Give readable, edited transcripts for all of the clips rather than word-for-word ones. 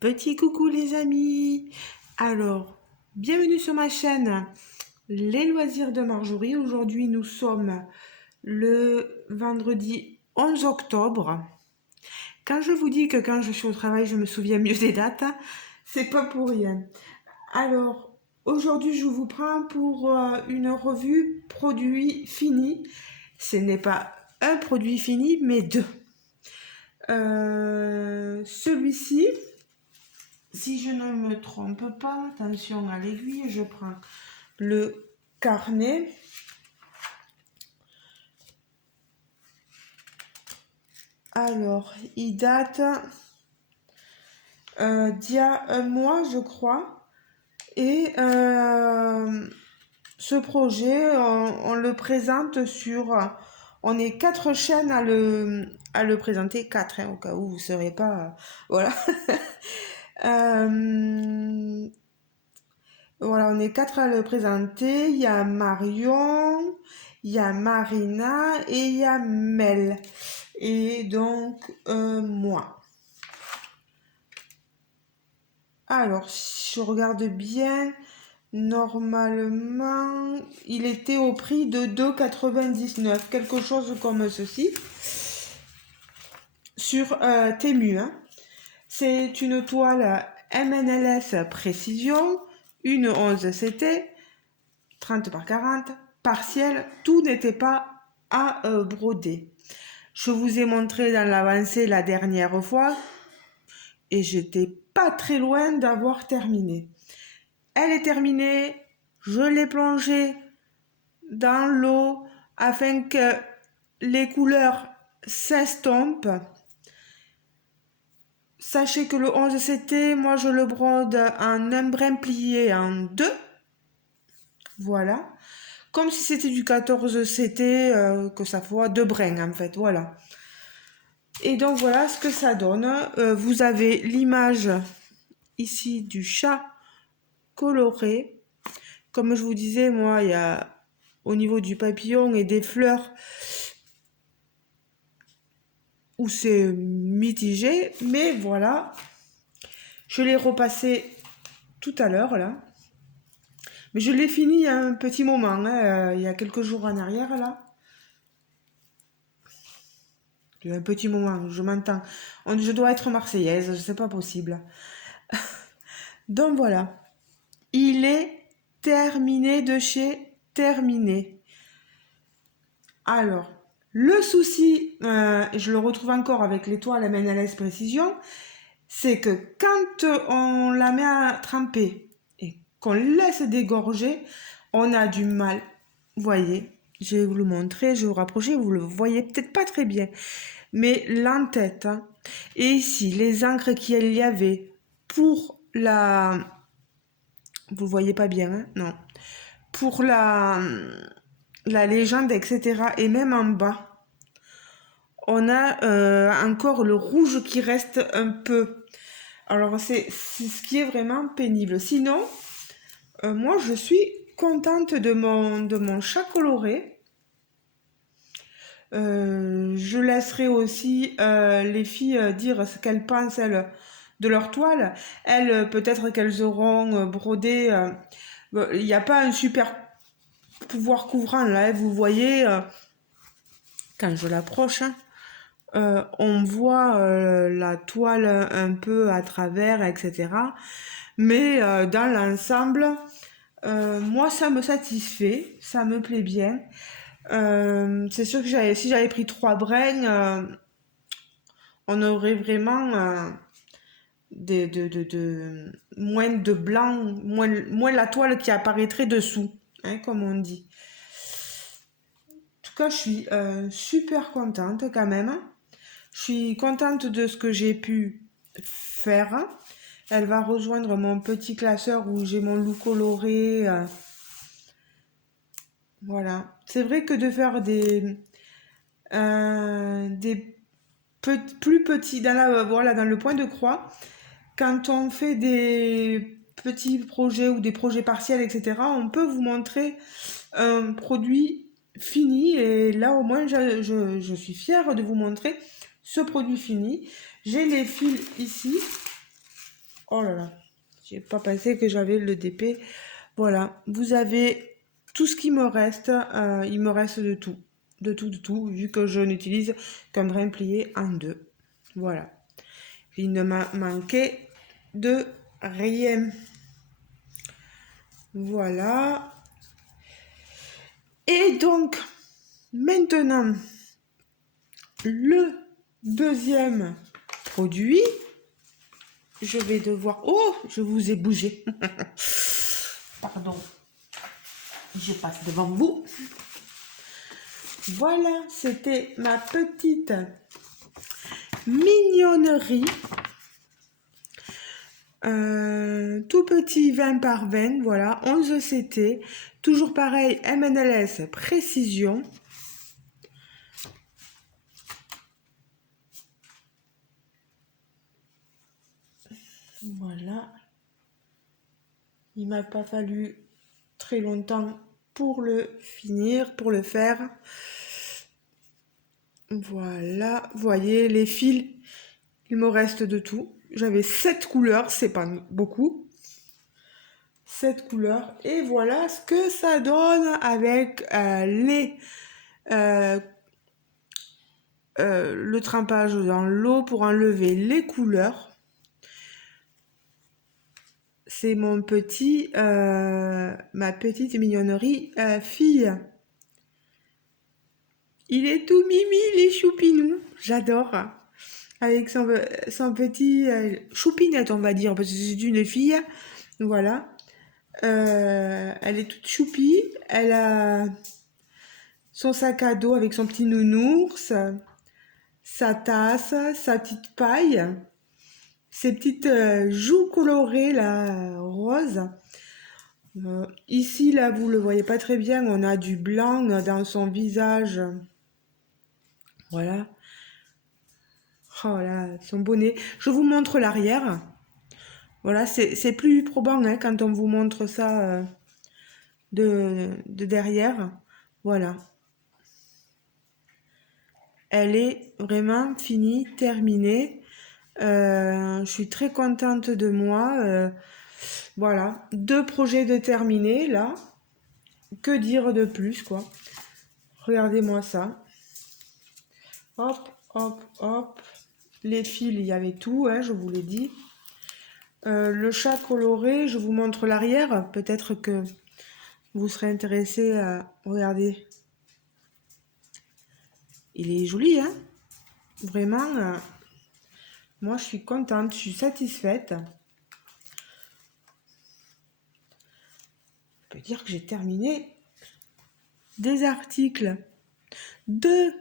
Petit coucou les amis. Alors, bienvenue sur ma chaîne Les loisirs de Marjorie. Aujourd'hui, nous sommes le vendredi 11 octobre. Quand je vous dis que quand je suis au travail, je me souviens mieux des dates, c'est pas pour rien. Alors, aujourd'hui, je vous prends pour une revue produit fini. Ce n'est pas un produit fini, mais deux. Celui-ci, si je ne me trompe pas, attention à l'aiguille, je prends le carnet. Alors, il date d'il y a un mois, je crois. Et ce projet, on le présente sur... On est 4 chaînes à le présenter. 4, hein, au cas où vous ne serez pas... voilà. Voilà, on est 4 à le présenter. Il y a Marion, il y a Marina et il y a Mel. Et donc, moi. Alors, si je regarde bien, normalement, il était au prix de 2,99, quelque chose comme ceci, sur Temu. Hein. C'est une toile MNLS Précision, une 11 CT, 30 par 40, partiel, tout n'était pas à broder. Je vous ai montré dans l'avancée la dernière fois et j'étais pas très loin d'avoir terminé. Elle est terminée, je l'ai plongée dans l'eau afin que les couleurs s'estompent. Sachez que le 11 CT, moi je le brode en un brin plié en deux. Voilà. Comme si c'était du 14 CT, que ça soit deux brins en fait, voilà. Et donc voilà ce que ça donne. Vous avez l'image ici du chat coloré. Comme je vous disais, moi, il y a au niveau du papillon et des fleurs où c'est mitigé, mais voilà. Je l'ai repassé tout à l'heure là. Mais je l'ai fini il y a un petit moment, hein, il y a quelques jours en arrière là. Il y a un petit moment, je m'entends. Je dois être marseillaise, c'est pas possible. Donc voilà. Il est terminé de chez terminé. Alors, le souci, je le retrouve encore avec l'étoile MNLS Précision, c'est que quand on la met à tremper et qu'on laisse dégorger, on a du mal. Vous voyez, je vais vous le montrer, je vais vous rapprocher, vous le voyez peut-être pas très bien, mais l'en-tête. Hein. Et ici, les encres qu'il y avait pour la... Vous voyez pas bien, hein? Non. Pour la légende, etc. Et même en bas, on a encore le rouge qui reste un peu. Alors, c'est ce qui est vraiment pénible. Sinon, moi, je suis contente de mon chat coloré. Je laisserai aussi les filles dire ce qu'elles pensent, elles, de leur toile. Elles, peut-être qu'elles auront brodé... il n'y a pas un super pouvoir couvrant, là, vous voyez... quand je l'approche, hein, on voit la toile un peu à travers, etc. Mais dans l'ensemble, moi, ça me satisfait, ça me plaît bien. C'est sûr que si j'avais pris 3 brins, on aurait vraiment moins de blanc, moins la toile qui apparaîtrait dessous, hein, comme on dit. En tout cas, je suis super contente quand même. Je suis contente de ce que j'ai pu faire. Elle va rejoindre mon petit classeur où j'ai mon loup coloré. Voilà. C'est vrai que de faire des plus petits, voilà, dans le point de croix, quand on fait des petits projets ou des projets partiels, etc., on peut vous montrer un produit fini. Et là, au moins, je suis fière de vous montrer ce produit fini. J'ai les fils ici. Oh là là, j'ai pas pensé que j'avais le DP. Voilà, vous avez tout ce qui me reste. Il me reste de tout. De tout, de tout, vu que je n'utilise qu'un brin plié en deux. Voilà. Il ne m'a manqué de rien. Voilà. Et donc, maintenant, le deuxième produit, je vais devoir... Oh, je vous ai bougé. Pardon. Je passe devant vous. Voilà, c'était ma petite mignonnerie. Tout petit 20 par 20, voilà, 11 CT. Toujours pareil, MNLS précision. Voilà. Il m'a pas fallu très longtemps pour le finir, pour le faire. Voilà, vous voyez les fils, il me reste de tout. J'avais 7 couleurs, c'est pas beaucoup. 7 couleurs. Et voilà ce que ça donne avec le trempage dans l'eau pour enlever les couleurs. C'est mon petit, ma petite mignonnerie fille. Il est tout mimi, les choupinou. J'adore. Avec son petit choupinette, on va dire, parce que c'est une fille. Voilà. Elle est toute choupie. Elle a son sac à dos avec son petit nounours, sa tasse, sa petite paille, ses petites joues colorées, là, roses. Ici, là, vous le voyez pas très bien, on a du blanc dans son visage. Voilà. Oh là, son bonnet. Je vous montre l'arrière. Voilà, c'est plus probant hein, quand on vous montre ça de derrière. Voilà. Elle est vraiment finie, terminée. Je suis très contente de moi. Voilà, 2 projets de terminés là. Que dire de plus quoi. Regardez-moi ça. Hop, hop, hop. Les fils, il y avait tout, hein, je vous l'ai dit. Le chat coloré, je vous montre l'arrière. Peut-être que vous serez intéressé à regarder. Il est joli, hein. Vraiment, moi je suis contente, je suis satisfaite. Je peux dire que j'ai terminé des articles. Deux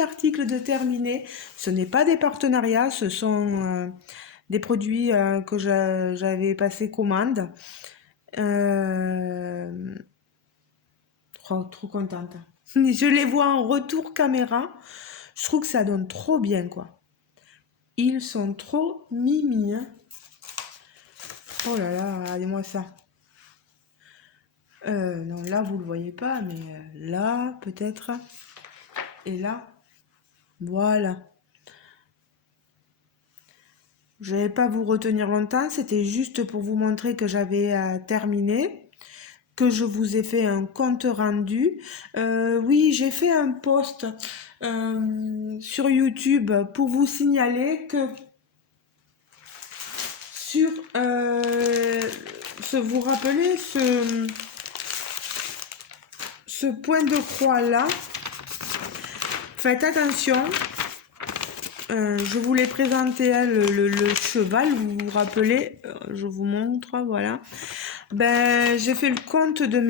articles de terminés. Ce n'est pas des partenariats, ce sont des produits que j'avais passé commande. Trop contente. Je les vois en retour caméra. Je trouve que ça donne trop bien, quoi. Ils sont trop mimi. Hein. Oh là là, regardez-moi ça. Non, là, vous le voyez pas, mais là, peut-être. Et là, voilà. Je ne vais pas vous retenir longtemps, c'était juste pour vous montrer que j'avais terminé, que je vous ai fait un compte rendu. Oui, j'ai fait un post sur YouTube pour vous signaler que sur vous rappelez ce point de croix là, faites attention. Je vous l'ai présenté hein, le cheval, vous vous rappelez, je vous montre, voilà. Ben, j'ai fait le compte de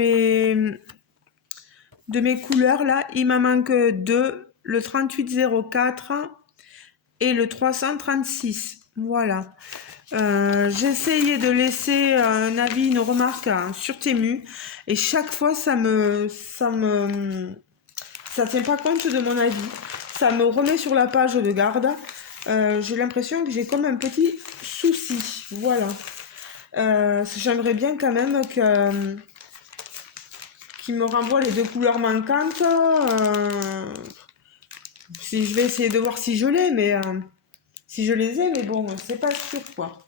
mes couleurs là, il m'en manque 2, le 3804 et le 336, voilà. J'ai essayé de laisser un avis, une remarque sur Temu et chaque fois ça tient pas compte de mon avis. Ça me remet sur la page de garde. J'ai l'impression que j'ai comme un petit souci. Voilà. J'aimerais bien quand même qu'il me renvoie les 2 couleurs manquantes. Si je vais essayer de voir si je l'ai, mais si je les ai, mais bon, c'est pas sûr quoi.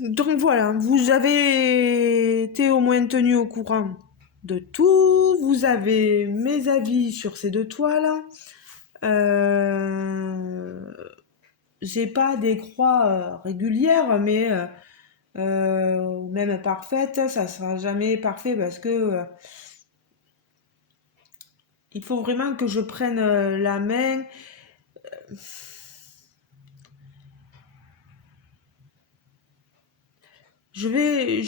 Donc voilà, vous avez été au moins tenu au courant de tout. Vous avez mes avis sur ces deux toiles. Euh, j'ai pas des croix régulières, mais même parfaites, ça sera jamais parfait parce que il faut vraiment que je prenne la main. Je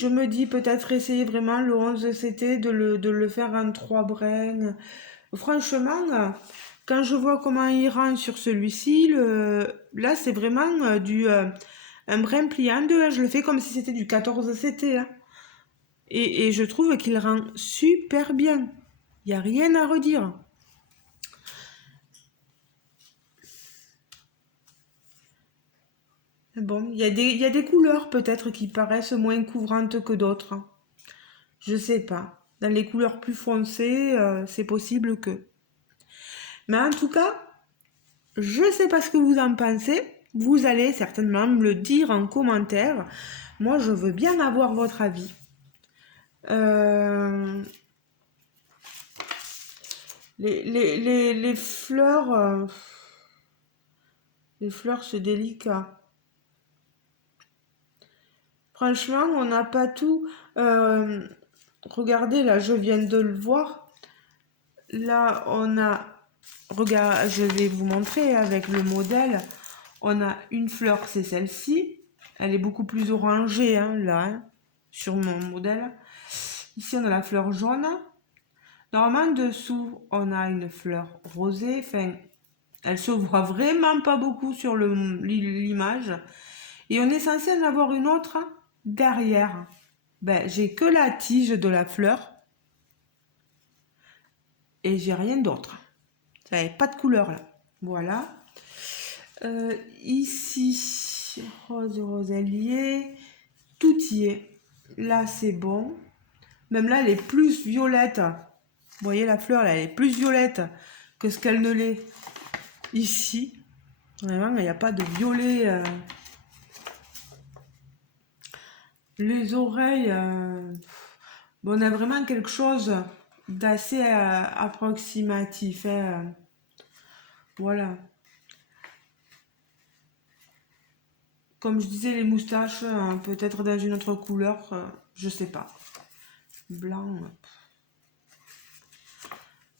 me dis peut-être essayer vraiment le 11 CT de le faire en 3 brins. Franchement, quand je vois comment il rend sur celui-ci, là c'est vraiment un brin plié en deux, hein. Je le fais comme si c'était du 14 CT, hein. Et je trouve qu'il rend super bien. Il n'y a rien à redire. Bon, il y a des couleurs peut-être qui paraissent moins couvrantes que d'autres, hein. Je sais pas. Dans les couleurs plus foncées, c'est possible que. Mais en tout cas, je sais pas ce que vous en pensez. Vous allez certainement me le dire en commentaire. Moi, je veux bien avoir votre avis. Euh, les fleurs, les fleurs, c'est délicat. Franchement, on n'a pas tout. Regardez, là, je viens de le voir. Là, on a. Regarde, je vais vous montrer avec le modèle. On a une fleur, c'est celle-ci. Elle est beaucoup plus orangée, hein, là, hein, sur mon modèle. Ici, on a la fleur jaune. Normalement, dessous, on a une fleur rosée. Enfin, elle se voit vraiment pas beaucoup sur l'image. Et on est censé en avoir une autre derrière. Ben, j'ai que la tige de la fleur et j'ai rien d'autre. Ça n'avait pas de couleur là. Voilà. Ici, rose roselier, tout y est. Là, c'est bon. Même là, elle est plus violette. Vous voyez la fleur, là, elle est plus violette que ce qu'elle ne l'est ici. Vraiment, il n'y a pas de violet. Les oreilles, bon, on a vraiment quelque chose d'assez approximatif, hein. Voilà. Comme je disais, les moustaches, peut-être dans une autre couleur, je sais pas. Blanc.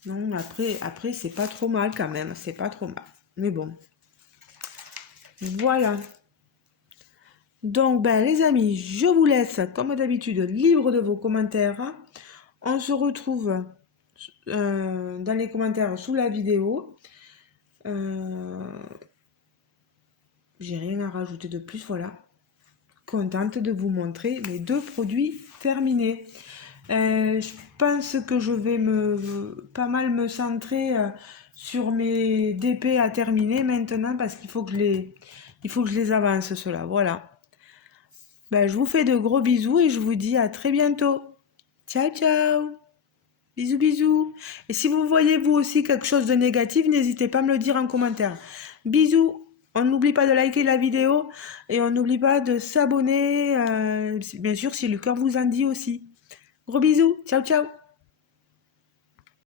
Non, après c'est pas trop mal quand même, c'est pas trop mal. Mais bon. Voilà. Donc, ben, les amis, je vous laisse, comme d'habitude, libre de vos commentaires. On se retrouve dans les commentaires sous la vidéo. J'ai rien à rajouter de plus, voilà. Contente de vous montrer mes deux produits terminés. Je pense que je vais pas mal me centrer sur mes DP à terminer maintenant parce qu'il faut que je les avance ceux-là. Voilà. Ben, je vous fais de gros bisous et je vous dis à très bientôt. Ciao ciao. Bisous bisous. Et si vous voyez vous aussi quelque chose de négatif, n'hésitez pas à me le dire en commentaire. Bisous. On n'oublie pas de liker la vidéo et on n'oublie pas de s'abonner, bien sûr si le cœur vous en dit aussi. Gros bisous, ciao ciao.